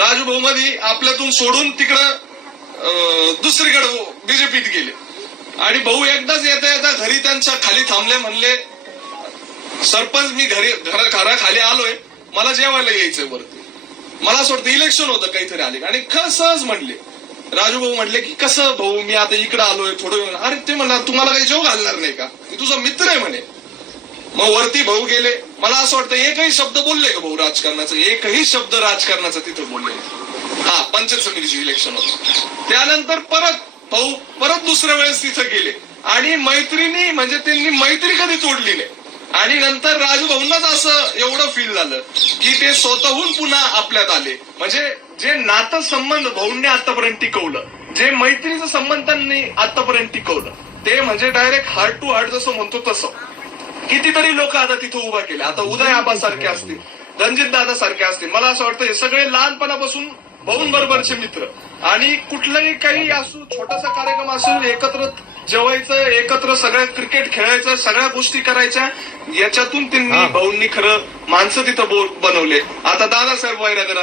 राजू भाऊ मध्ये आपल्यातून सोडून तिकडं दुसरीकडे बीजेपीत गेले आणि भाऊ एकदाच येता येता घरी त्यांच्या खाली थांबले, म्हणले सरपंच मी घराखाली आलोय, मला जेवायला यायचंय वरती. मला असं वाटतं इलेक्शन होतं काहीतरी आले आणि सहज म्हणले, राजू भाऊ म्हणले की कसं भाऊ मी आता इकडे आलोय थोडं. अरे ते म्हणणार तुम्हाला काही जेव घालणार नाही का, तुझा मित्र आहे म्हणे. मग वरती भाऊ गेले. मला असं वाटतं एकही शब्द बोलले का भाऊ राजकारणाचा, एकही शब्द राजकारणाचा तिथं बोलले. हा पंचायत समितीचे इलेक्शन होतं. त्यानंतर परत दुसऱ्या वेळेस तिथं गेले आणि मैत्रिणी म्हणजे त्यांनी मैत्री कधी तोडली नाही. आणि नंतर राजू भाऊंनाच असं एवढं फील झालं की ते स्वतःहून पुन्हा आपल्यात आले. म्हणजे जे नातं संबंध भाऊंनी आतापर्यंत टिकवलं, जे मैत्रीचं संबंध त्यांनी आतापर्यंत टिकवलं, ते म्हणजे डायरेक्ट हार्ट टू हार्ट जसं म्हणतो तसं. कितीतरी लोक आता तिथं उभा केले. आता उदय आबा सारखे असतील, रणजित दादा सारखे असतील. मला असं वाटतं हे सगळे लहानपणापासून भाऊंबरोबरचे मित्र. आणि कुठलाही काही असू, छोटासा कार्यक्रम असू, एकत्र जेवायचं, एकत्र सगळं क्रिकेट खेळायचं, सगळ्या गोष्टी करायच्या. याच्यातून त्यांनी भाऊंनी खरं माणसं तिथं बनवले. आता दादासाहेब वैरागर